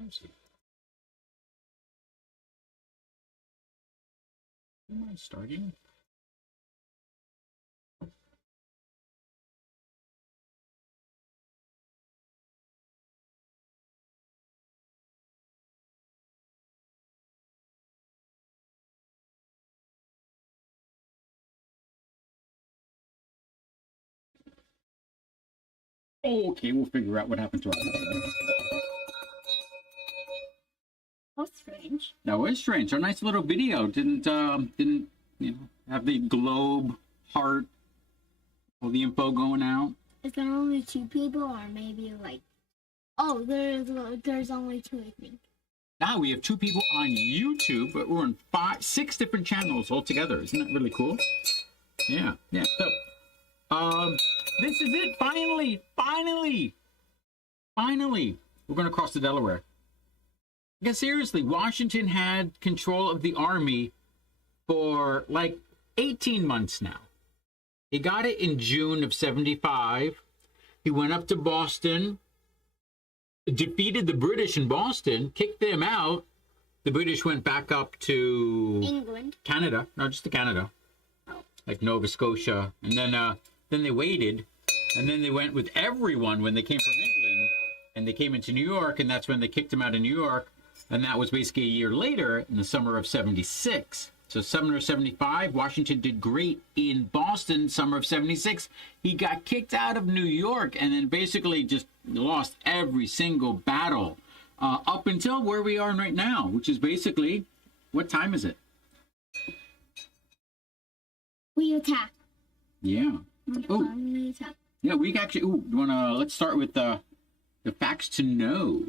Let's see. Am I starting? Okay, we'll figure out what happened to our video. That's strange. That was strange. Our nice little video didn't have the globe, heart, all the info going out. Is there only 2 people, or maybe like? Oh, there's only 2, I think. Now we have 2 people on YouTube, but we're on 6 different channels altogether. Isn't that really cool? Yeah. So, this is it. Finally, we're going to cross the Delaware. Because seriously, Washington had control of the army for like 18 months now. He got it in June of 75. He went up to Boston, defeated the British in Boston, kicked them out. The British went back up to England. Canada. No, just to Canada. Oh. Like Nova Scotia. And then they waited. And then they went with everyone when they came from England. And they came into New York, and that's when they kicked them out of New York. And that was basically a year later, in the summer of 76. So summer of 75, Washington did great in Boston. Summer of 76, he got kicked out of New York and then basically just lost every single battle up until where we are right now, which is basically, what time is it? We attack. Yeah. Oh, We attack. yeah, we actually, let's start with the facts to know.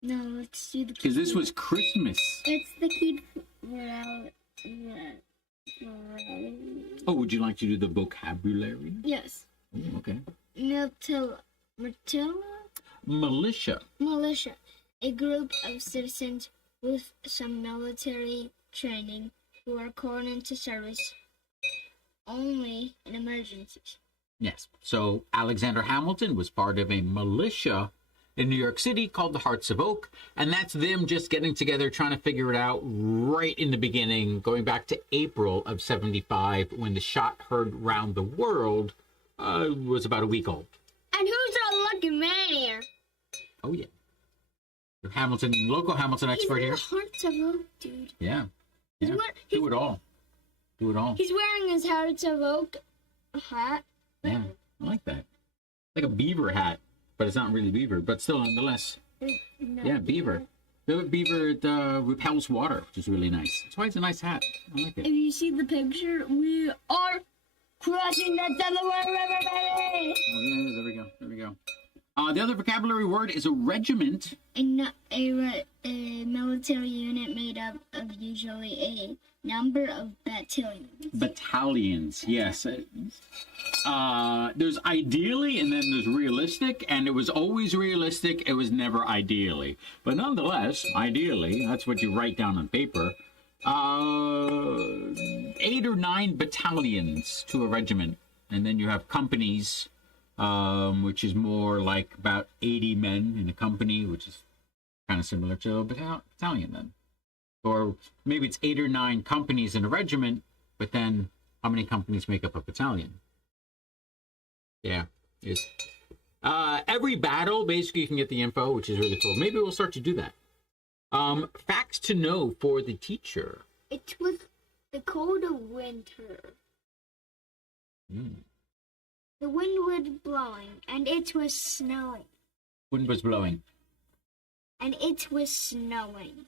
No, let's do the. Because this was Christmas. It's the key. Oh, would you like to do the vocabulary? Yes. Oh, okay. Militia. Militia, a group of citizens with some military training who are called into service only in emergencies. Yes. So Alexander Hamilton was part of a militia in New York City called the Hearts of Oak, and that's them just getting together, trying to figure it out right in the beginning, going back to April of 75, when the shot heard round the world was about a week old. And who's our lucky man here? Oh, yeah. Your local Hamilton expert here. He's Hearts of Oak, dude. Yeah. Do it all. He's wearing his Hearts of Oak hat. Yeah, I like that. Like a beaver hat, but it's not really beaver, but still nonetheless. No, Yeah, beaver. Beaver repels water, which is really nice. That's why it's a nice hat. I like If it. you see the picture, we are crossing the Delaware River, baby! Oh, yeah, there we go. The other vocabulary word is a regiment. A military unit made up of usually a number of battalions. Battalions, yes. There's ideally, and then there's realistic, and it was always realistic. It was never ideally. But nonetheless, ideally, that's what you write down on paper. 8 or 9 battalions to a regiment. And then you have companies, which is more like about 80 men in a company, which is kind of similar to a battalion then. Or maybe it's 8 or 9 companies in a regiment, but then how many companies make up a battalion? Yeah. Yes. Every battle, basically, you can get the info, which is really cool. Maybe we'll start to do that. Facts to know for the teacher. It was the cold of winter. The wind was blowing, and it was snowing. Wind was blowing. And it was snowing.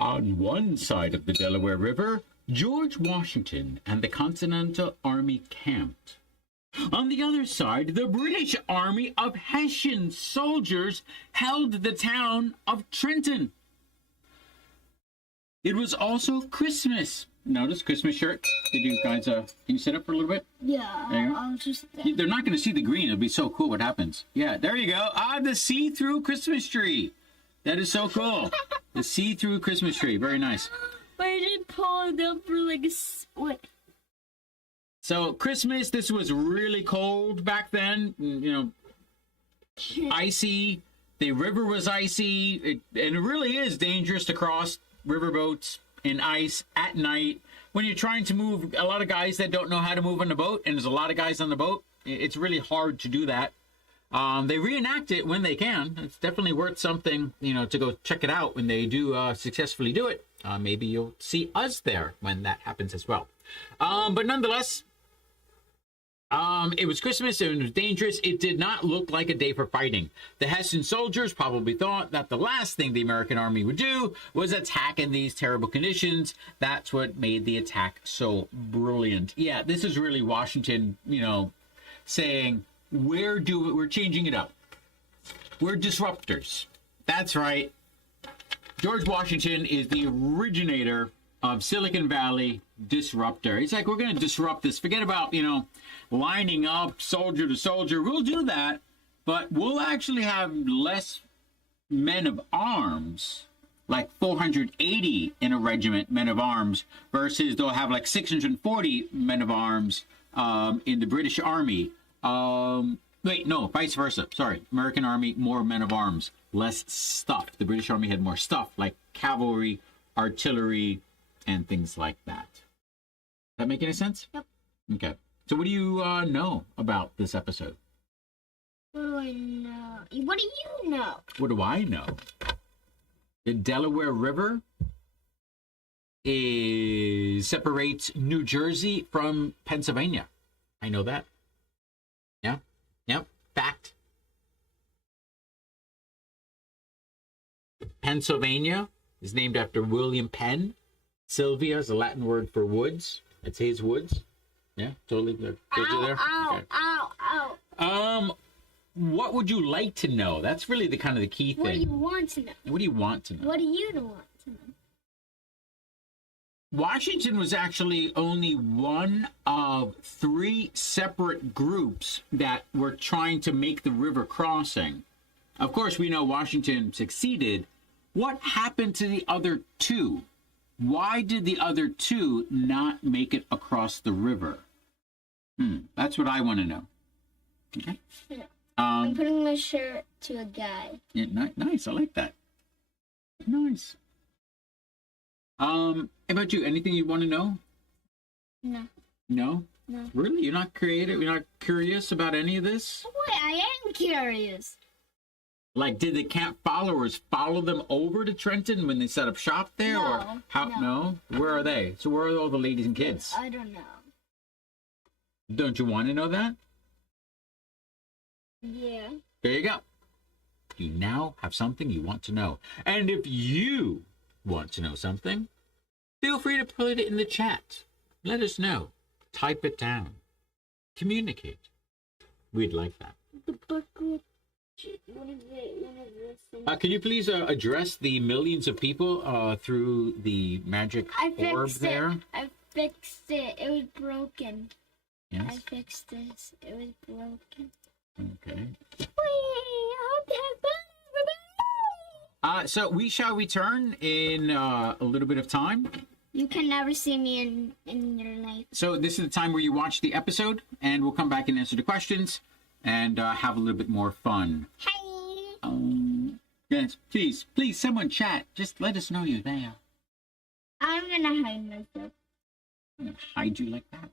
On one side of the Delaware River, George Washington and the Continental Army camped. On the other side, the British Army of Hessian soldiers held the town of Trenton. It was also Christmas. Notice Christmas shirt. Did you guys, can you sit up for a little bit? Yeah, There you go. I'll just... They're not going to see the green. It'll be so cool what happens. Yeah, there you go. The see-through Christmas tree. That is so cool. The see-through Christmas tree. Very nice. I did pull it up for like a split. So Christmas, this was really cold back then. You know, icy. The river was icy, and it really is dangerous to cross riverboats in ice at night when you're trying to move. A lot of guys that don't know how to move on the boat, and there's a lot of guys on the boat. It's really hard to do that. They reenact it when they can. It's definitely worth something, to go check it out when they do successfully do it. Maybe you'll see us there when that happens as well. But nonetheless, it was Christmas and it was dangerous. It did not look like a day for fighting. The Hessian soldiers probably thought that the last thing the American army would do was attack in these terrible conditions. That's what made the attack so brilliant. Yeah, this is really Washington, saying, we're changing it up. We're disruptors. That's right. George Washington is the originator of Silicon Valley disruptor. He's like, we're going to disrupt this. Forget about, lining up soldier to soldier. We'll do that, but we'll actually have less men of arms, like 480 in a regiment, men of arms, versus they'll have like 640 men of arms in the British Army. Wait, no, vice versa. Sorry. American Army, more men of arms, less stuff. The British Army had more stuff, like cavalry, artillery, and things like that. Does that make any sense? Yep. Okay. So what do you know about this episode? What do I know? What do you know? What do I know? The Delaware River separates New Jersey from Pennsylvania. I know that. Yeah. Yep. Fact. Pennsylvania is named after William Penn. Sylvia is a Latin word for woods. It's his woods. Yeah, totally. Ow, ow. What would you like to know? That's really the key thing. What do you want to know? What do you want to know? What do you want to know? Washington was actually only one of 3 separate groups that were trying to make the river crossing. Of course, we know Washington succeeded. What happened to the other 2? Why did the other 2 not make it across the river? That's what I want to know. Okay. Yeah. I'm putting my shirt to a guy. Yeah, nice. I like that. Nice. How about you? Anything you want to know? No. No? No. Really? You're not creative? You're not curious about any of this? Wait, I am curious. Like, did the camp followers follow them over to Trenton when they set up shop there? No, or how? No. Where are they? So where are all the ladies and kids? I don't know. Don't you want to know that? Yeah. There you go. You now have something you want to know. And if you want to know something, feel free to put it in the chat. Let us know. Type it down. Communicate. We'd like that. The book with... What is it? Can you please address the millions of people through the magic orb there? I fixed it. It was broken. Yes. I fixed this. It was broken. Okay. Whee! I hope you have fun, everybody! So we shall return in a little bit of time. You can never see me in your life. So this is the time where you watch the episode, and we'll come back and answer the questions and have a little bit more fun. Hi! Yes, please, someone chat. Just let us know you're there. I'm gonna hide myself. I'm gonna hide you like that.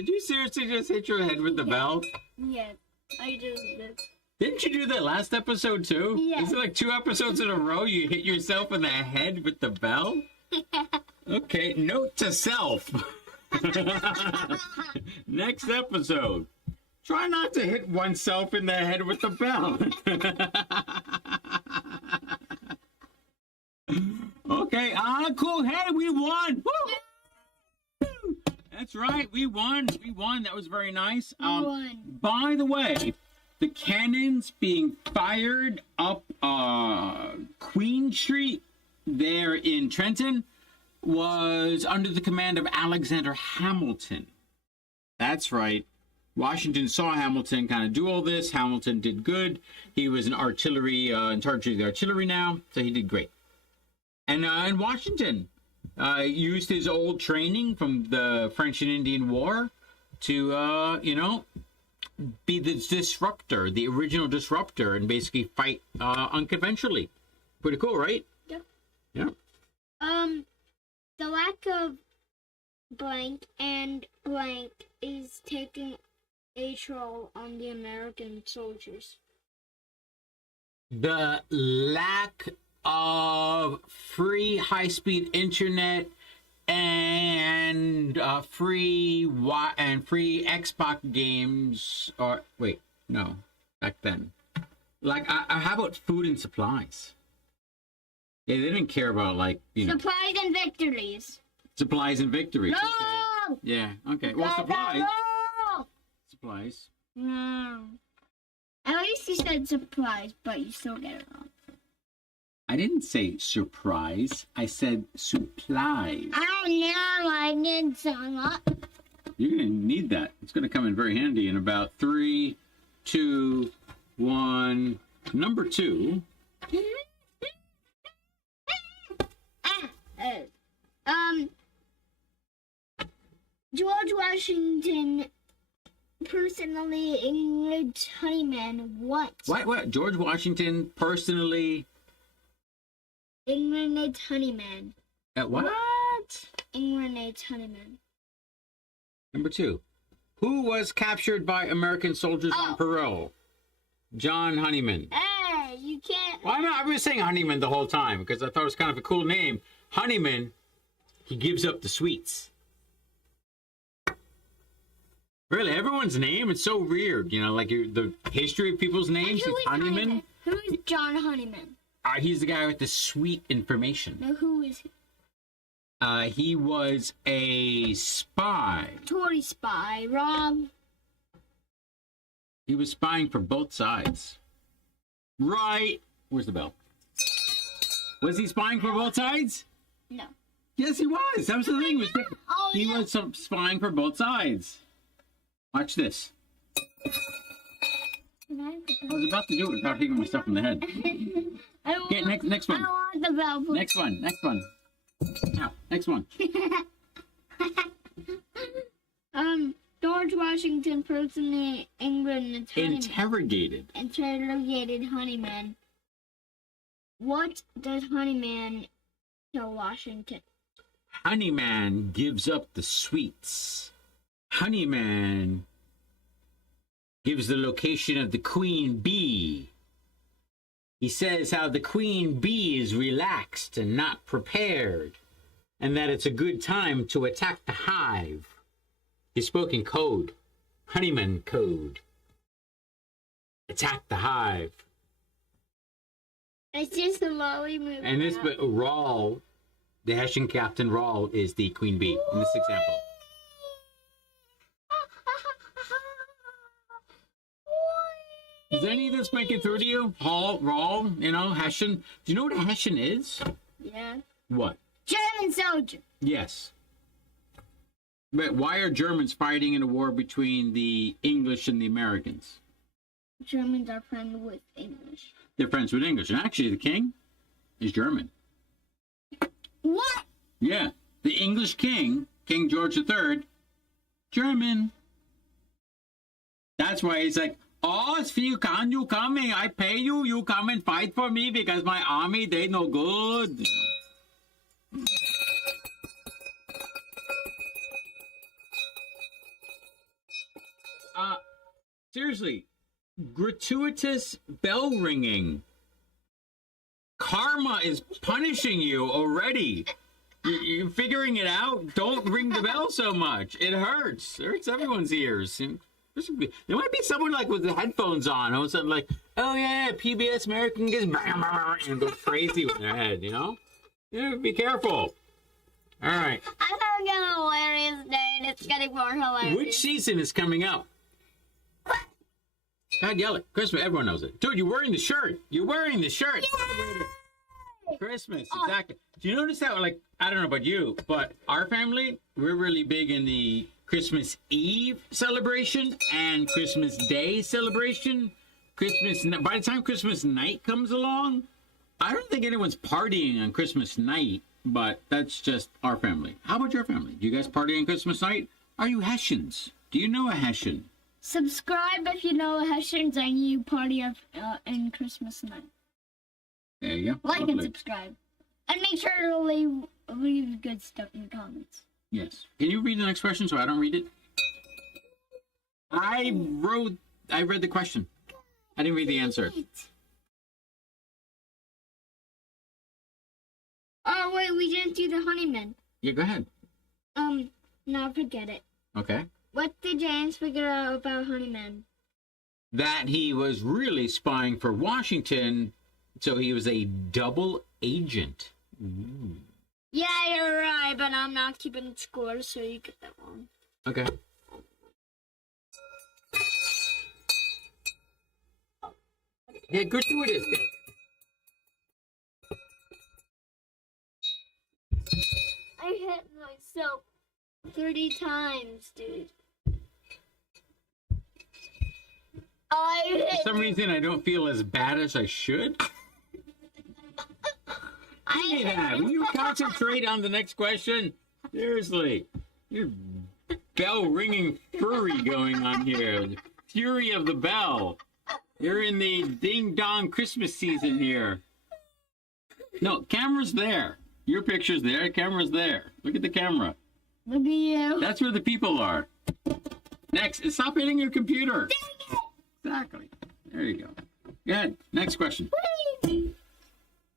Did you seriously just hit your head with the bell? Yeah, I do this. Didn't you do that last episode too? Yeah. Is it like 2 episodes in a row you hit yourself in the head with the bell? Okay, note to self. Next episode. Try not to hit oneself in the head with the bell. Okay, cool. Hey, we won. Woo! That's right, we won. We won. That was very nice. By the way, the cannons being fired up Queen Street there in Trenton was under the command of Alexander Hamilton. That's right. Washington saw Hamilton kind of do all this. Hamilton did good. He was an artillery, in charge of the artillery now, so he did great. And Washington used his old training from the French and Indian War to, be the disruptor, the original disruptor, and basically fight unconventionally. Pretty cool, right? Yep. Yeah. The lack of blank and blank is taking a toll on the American soldiers. The lack of free high-speed internet and free Xbox games, or wait, no, back then. Like, how about food and supplies? Yeah, they didn't care about Supplies and victories. Supplies and victories. No. Okay. Yeah. Okay. Well, supplies. No. Supplies. No. At least you said supplies, but you still get it wrong. I didn't say surprise. I said supplies. I know. I did some. You're going to need that. It's going to come in very handy in about 3, 2, 1. Number 2. George Washington personally encouraged Honeyman what? What? George Washington personally encouraged Honeyman. What? Encouraged Honeyman. Number 2. Who was captured by American soldiers on parole? John Honeyman. Hey, you can't. Well, I was saying Honeyman the whole time because I thought it was kind of a cool name. Honeyman, he gives up the sweets. Really, everyone's name, it's so weird. The history of people's names. Who is Honeyman. Who is John Honeyman? He's the guy with the sweet information. No, who is he? He was a spy. Tory spy, wrong. He was spying for both sides. Right. Where's the bell? Was he spying for both sides? No. Yes, he was. That was the thing. He was spying for both sides. Watch this. I was about to do it without hitting myself in the head. Okay, next one. I want the bell. Next one. Now, next one. George Washington personally interrogated Honeyman. What does Honeyman tell Washington? Honeyman gives up the sweets. Honeyman gives the location of the queen bee. He says how the queen bee is relaxed and not prepared, and that it's a good time to attack the hive. He spoke in code, Honeyman code. Attack the hive. It's just a lolly movie. And this, but Rawl, the Hessian Captain Rawl, is the queen bee in this example. Does any of this make it through to you? Rawl, Hessian. Do you know what a Hessian is? Yeah. What? German soldier. Yes. But why are Germans fighting in a war between the English and the Americans? Germans are friends with English. They're friends with English. And actually, the king is German. What? Yeah. The English king, King George III, German. That's why he's like, oh, if you coming, I pay you, you come and fight for me because my army, they no good. Seriously, gratuitous bell ringing. Karma is punishing you already. You're figuring it out. Don't ring the bell so much. It hurts. It hurts everyone's ears. There might be someone like with the headphones on. All of a sudden, like, oh yeah, PBS American gets and goes crazy with their head. You know, be careful. All right. I'm having a hilarious day, and it's getting more hilarious. Which season is coming up? God, yell it. Christmas, everyone knows it. Dude, you're wearing the shirt. You're wearing the shirt. Yay! Christmas, exactly. Do you notice that, like, I don't know about you, but our family, we're really big in the Christmas Eve celebration and Christmas Day celebration. By the time Christmas night comes along, I don't think anyone's partying on Christmas night, but that's just our family. How about your family? Do you guys party on Christmas night? Are you Hessians? Do you know a Hessian? Subscribe if you know Hessians and you party up in Christmas night. There you go. Like and subscribe. And make sure to leave good stuff in the comments. Yes. Can you read the next question so I don't read it? I read the question. I didn't read the answer. Oh, wait, we didn't do the honeyman. Yeah, go ahead. Now forget it. Okay. What did James figure out about honeyman? That he was really spying for Washington, so he was a double agent. Ooh. Yeah, you're right, but I'm not keeping score, so you get that wrong. Okay. Yeah, gratuitous. I hit myself 30 times, dude. For some reason, I don't feel as bad as I should. Will you concentrate on the next question? Seriously. You're bell ringing fury going on here. The fury of the bell. You're in the ding dong Christmas season here. No, camera's there. Your picture's there, camera's there. Look at the camera. Look at you. That's where the people are. Next, stop hitting your computer. Dang it. Exactly. There you go. Go ahead. Next question.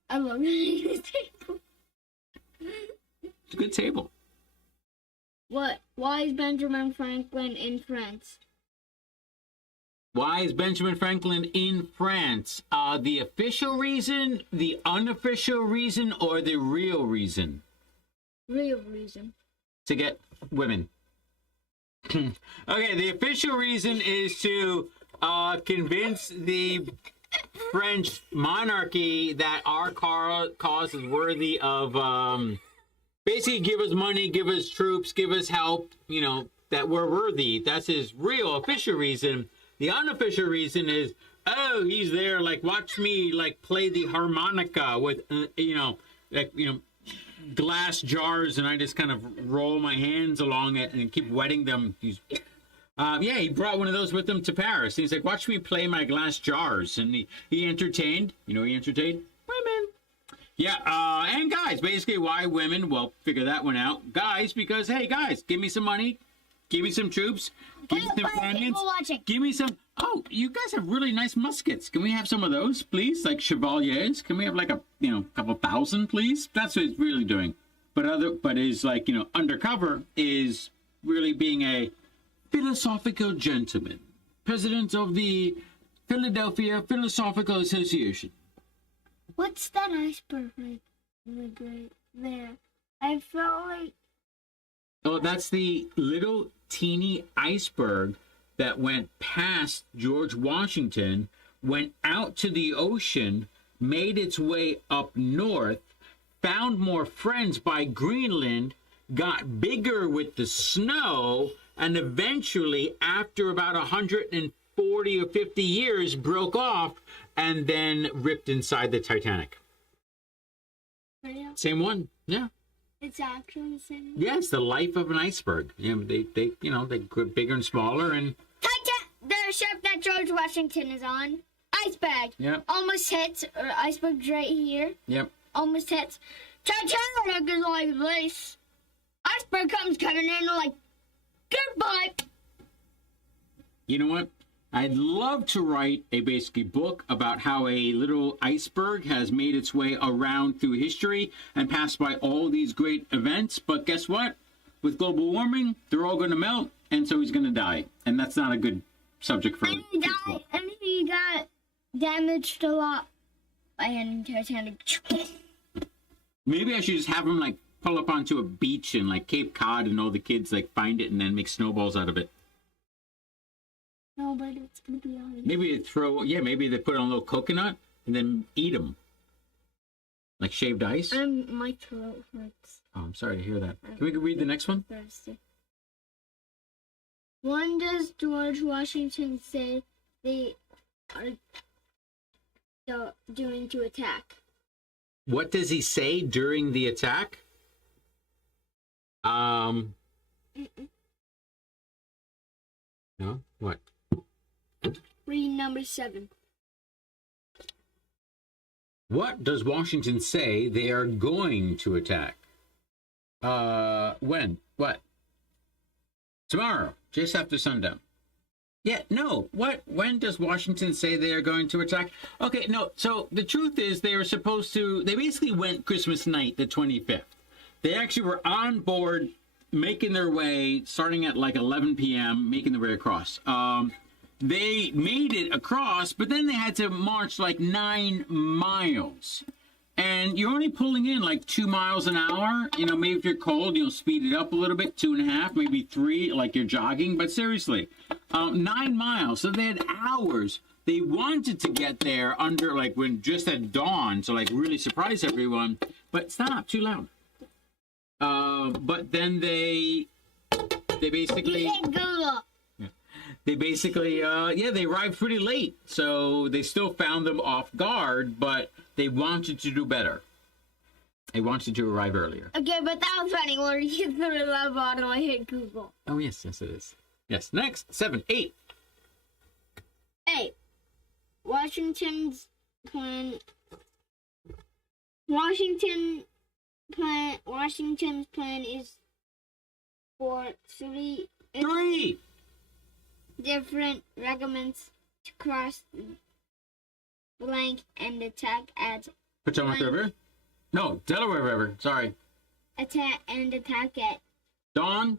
I love this table. It's a good table. What? Why is Benjamin Franklin in France? Why is Benjamin Franklin in France? The official reason, the unofficial reason, or the real reason? Real reason. To get women. Okay, the official reason is to convince the French monarchy that our cause is worthy of basically give us money, give us troops, give us help, you know, that we're worthy. That's his real official reason. The unofficial reason is, oh, he's there, like, watch me, like, play the harmonica with, glass jars, and I just kind of roll my hands along it and keep wetting them. He brought one of those with him to Paris. He's like, watch me play my glass jars. And he entertained, he entertained women. Yeah, and guys, basically why women, well, figure that one out. Guys, because, hey, guys, give me some money. Give me some troops. Give me some companions. Give me some. Oh, you guys have really nice muskets. Can we have some of those, please? Like chevaliers? Can we have like a couple thousand, please? That's what he's really doing. But is like undercover is really being a philosophical gentleman, president of the Philadelphia Philosophical Association. What's that iceberg right there? I felt like. Oh, that's the little teeny iceberg that went past George Washington, went out to the ocean, made its way up north, found more friends by Greenland, got bigger with the snow, and eventually, after about 140 or 50 years, broke off and then ripped inside the Titanic. Yeah. Same one, yeah. It's actually the same. Yeah, it's the life of an iceberg. They get bigger and smaller, and The ship that George Washington is on, iceberg. Yep. Almost hits. Iceberg's right here. Yep. Almost hits. Titanic is like this. Iceberg coming in like, goodbye. You know what? I'd love to write a basically book about how a little iceberg has made its way around through history and passed by all these great events. But guess what? With global warming, they're all going to melt, and so he's going to die. And that's not a good subject for And he died, and he got damaged a lot by an Titanic. Maybe I should just have him like pull up onto a beach in like Cape Cod, and all the kids like find it and then make snowballs out of it. No, but it's gonna be on. Maybe maybe they put on a little coconut and then eat them. Like shaved ice? My throat hurts. Oh, I'm sorry to hear that. Can we read the next one? Thirsty. When does George Washington say they are doing to attack? What does he say during the attack? No? What? Read number 7. What does Washington say they are going to attack? When? What? Tomorrow, just after sundown. Yeah, no. What? When does Washington say they are going to attack? Okay, no. So the truth is they were supposed to, they basically went Christmas night, the 25th. They actually were on board, making their way, starting at like 11 p.m., making their way across. They made it across, but then they had to march like 9 miles. And you're only pulling in like 2 miles an hour. You know, maybe if you're cold, you'll speed it up a little bit, 2.5, maybe 3, like you're jogging. But seriously, 9 miles. So they had hours. They wanted to get there under like when just at dawn, so like really surprise everyone. But stop, too loud. But then they basically. They basically, they arrived pretty late, so they still found them off guard, but they wanted to do better. They wanted to arrive earlier. Okay, but that was funny where you threw the love bottle and hit Google. Oh, yes, it is. Yes, next, 7, 8. 8. Washington's plan is for 3 different regiments to cross blank and attack at Potomac River? No, Delaware River. Sorry. Attack at Dawn?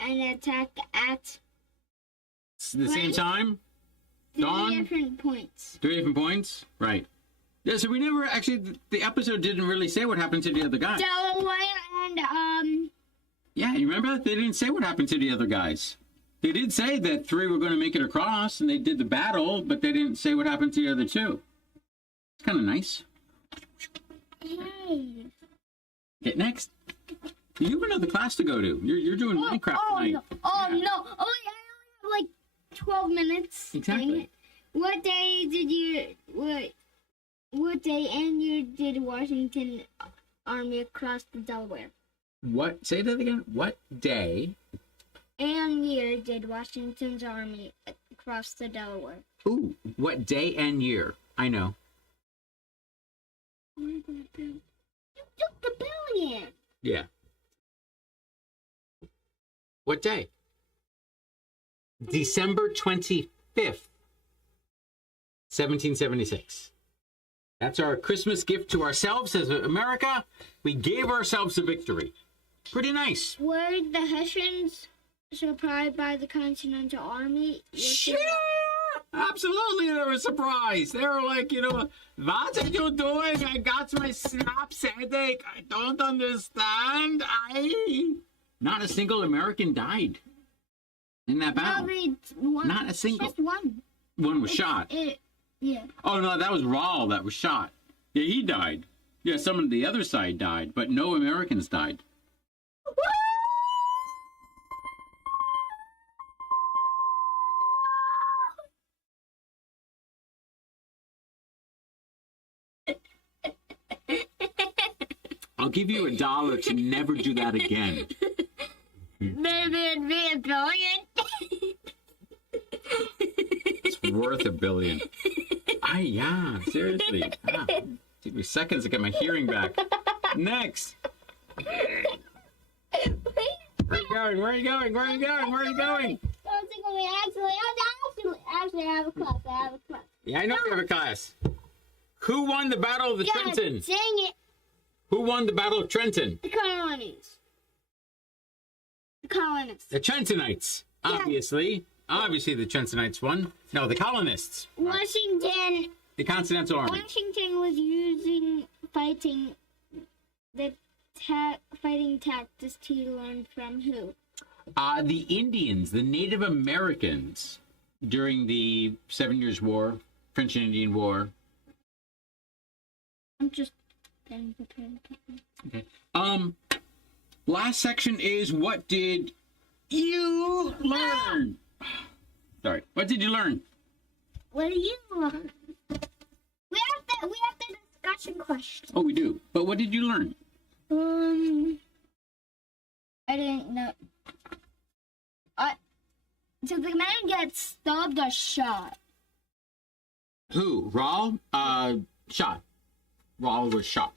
and attack at The same time? Dawn? 3 different points. 3 different points? Right. Yeah, so we never actually, the episode didn't really say what happened to the other guys. Delaware and Yeah, you remember that? They didn't say what happened to the other guys. They did say that 3 were going to make it across, and they did the battle, but they didn't say what happened to the other 2. It's kind of nice. Hey. Okay, next. You have another class to go to. You're doing Minecraft tonight. No. I only have like 12 minutes. Exactly. What day and year did Washington Army cross the Delaware? What? Say that again. What day? And year did Washington's army cross the Delaware? Ooh, what day and year? I know. You took the billion. Yeah. What day? December 25th, 1776. That's our Christmas gift to ourselves as America. We gave ourselves a victory. Pretty nice. Were the Hessians surprised by the Continental Army? Sure! Absolutely, they were surprised. They were like, what are you doing? I got my snaps headache. I don't understand. Not a single American died in that battle. Not a single. Just one. One was shot. Yeah. Oh, no, that was Rahl that was shot. Yeah, he died. Yeah, some of the other side died, but no Americans died. I'll give you $1 to never do that again. Maybe it'd be $1 billion. It's worth $1 billion. Yeah, seriously. Took me seconds to get my hearing back. Next. Where are you going? Where are you going? Where are you going? Where are you going? Don't tickle me. Actually, I have a class. Yeah, I know you have a class. Who won the Battle of the Trenton? Dang it. Who won the Battle of Trenton? The colonies. The Trentonites. Yeah. Obviously the Trentonites won. No, the colonists. Washington. The Continental Army. Washington was using fighting tactics he learned from who? The Indians, the Native Americans, during the 7 Years' War, French and Indian War. I'm just getting prepared. Okay. Last section is, what did you learn? Sorry. What did you learn? What do you learn? We have the discussion question. Oh, we do. But what did you learn? I didn't know. So the man gets stabbed or shot? Who? Raul? Shot. Raul was shot.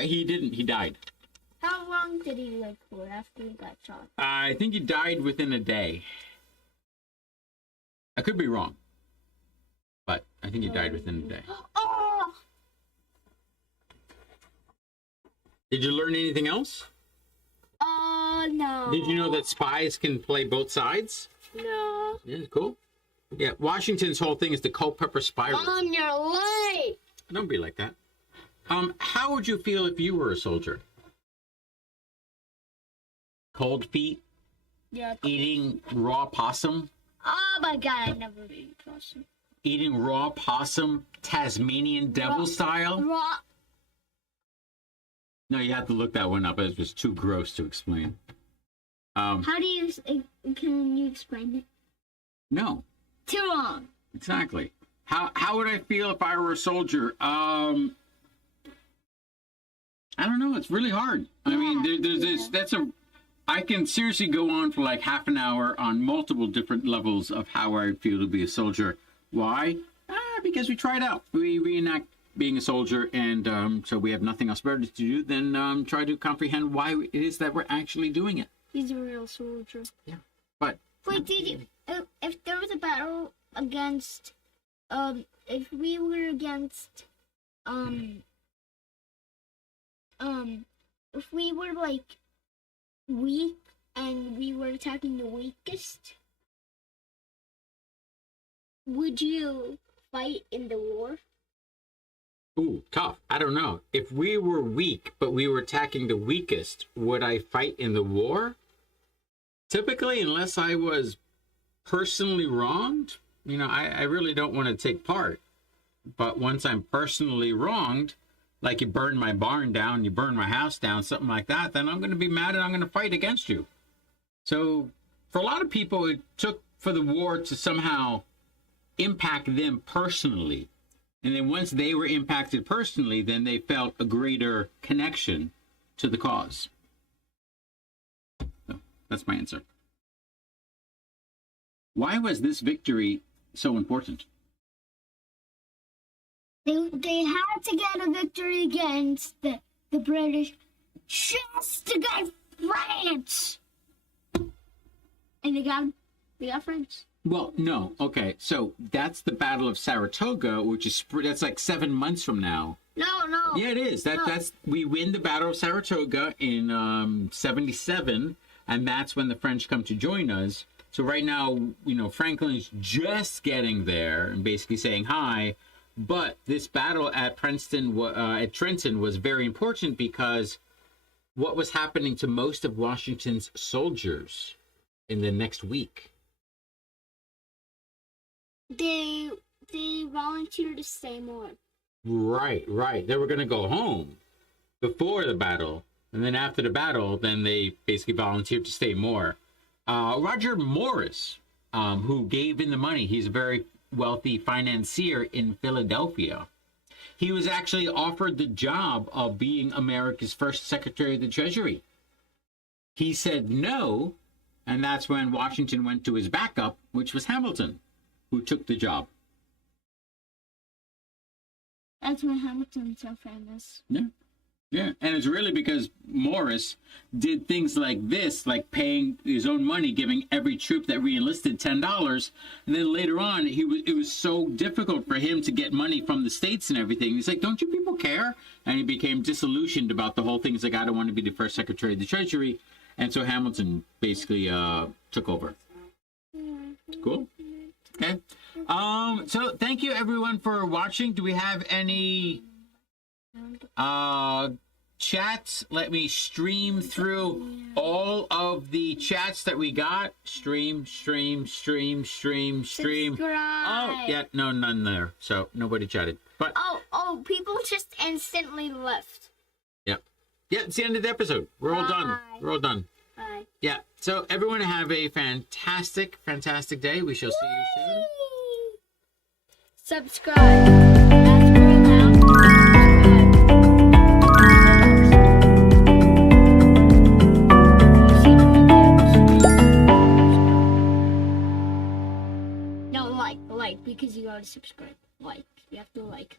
He didn't. He died. How long did he live for after he got shot? I think he died within a day. I could be wrong, but I think he died within a day. Oh! Did you learn anything else? No. Did you know that spies can play both sides? No. Yeah, cool. Yeah, Washington's whole thing is the Culpeper spiral. Mom, you're late. Don't be like that. How would you feel if you were a soldier? Cold feet? Yeah. Eating raw possum? Oh my god, I never eat possum. Eating raw possum, Tasmanian devil style? Raw. No, you have to look that one up. It was too gross to explain. How do you, can you explain it? No. Too long. Exactly. How would I feel if I were a soldier? I don't know. It's really hard. I mean, there's this. I can seriously go on for like half an hour on multiple different levels of how I feel to be a soldier. Why? Because we try it out. We reenact being a soldier, and so we have nothing else better to do than try to comprehend why it is that we're actually doing it. He's a real soldier. Yeah. But wait, did you? If there was a battle against, if we were against, if we were like weak and we were attacking the weakest, would you fight in the war? ooh, tough. I don't know. If we were weak, but we were attacking the weakest, would I fight in the war? Typically, unless I was personally wronged, I really don't want to take part. But once I'm personally wronged, like you burned my barn down, you burned my house down, something like that, then I'm going to be mad and I'm going to fight against you. So for a lot of people, it took for the war to somehow impact them personally. And then once they were impacted personally, then they felt a greater connection to the cause. So that's my answer. Why was this victory so important? They had to get a victory against the British just to get France. And they got France. Well, no. Okay, so that's the Battle of Saratoga, that's like 7 months from now. No. Yeah, it is. That's we win the Battle of Saratoga in 77, and that's when the French come to join us. So right now, Franklin's just getting there and basically saying hi. But this battle at Trenton was very important because what was happening to most of Washington's soldiers in the next week? They volunteered to stay more. Right. They were going to go home before the battle. And then after the battle, then they basically volunteered to stay more. Roger Morris, who gave in the money, he's a very wealthy financier in Philadelphia. He was actually offered the job of being America's first Secretary of the Treasury. He said no, and that's when Washington went to his backup, which was Hamilton, who took the job. That's why Hamilton's so famous. Yeah. Yeah, and it's really because Morris did things like this, like paying his own money, giving every troop that re-enlisted $10, and then later on, it was so difficult for him to get money from the states and everything. He's like, "Don't you people care?" And he became disillusioned about the whole thing. He's like, "I don't want to be the first Secretary of the Treasury," and so Hamilton basically took over. Cool. Okay. So thank you everyone for watching. Do we have any chats? Let me stream through all of the chats that we got. Stream. Subscribe. Oh, yeah, no, none there. So nobody chatted. But people just instantly left. yeah, it's the end of the episode. We're all done. We're all done. Bye. Yeah. So everyone have a fantastic day. We shall see you soon. Subscribe. That's cool now. No, like, because you already subscribed. Like, you have to like.